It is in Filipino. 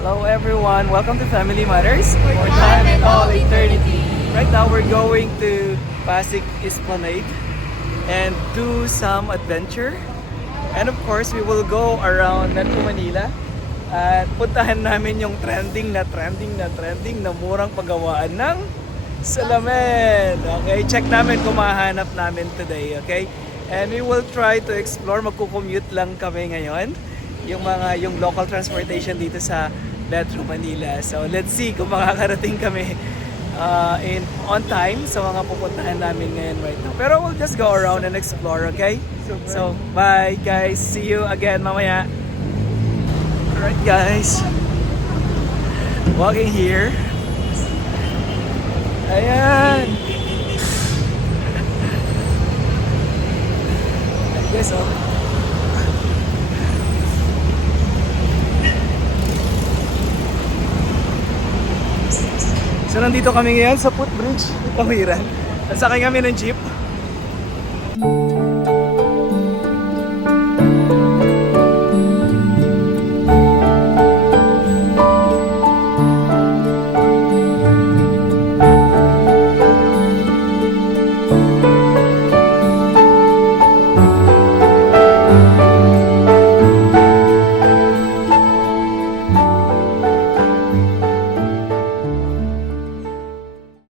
Hello everyone, welcome to Family Matters for time and all eternity. Right now we're going to Pasig Esplanade and do some adventure. And of course, we will go around Metro Manila at puntahan namin yung trending na murang paggawaan ng salamin. Okay, check namin kung mahanap namin today, okay? And we will try to explore, magko-commute lang kami ngayon. Yung local transportation dito sa Metro Manila. So let's see kung makakarating kami on time sa mga pupuntahan namin ngayon right now. Pero we'll just go around and explore, okay? So bye guys, see you again mamaya. Alright guys, walking here. Ayan. I guess oh. So nandito kami ngayon sa footbridge, Tawiran. Nasakay kami ng jeep.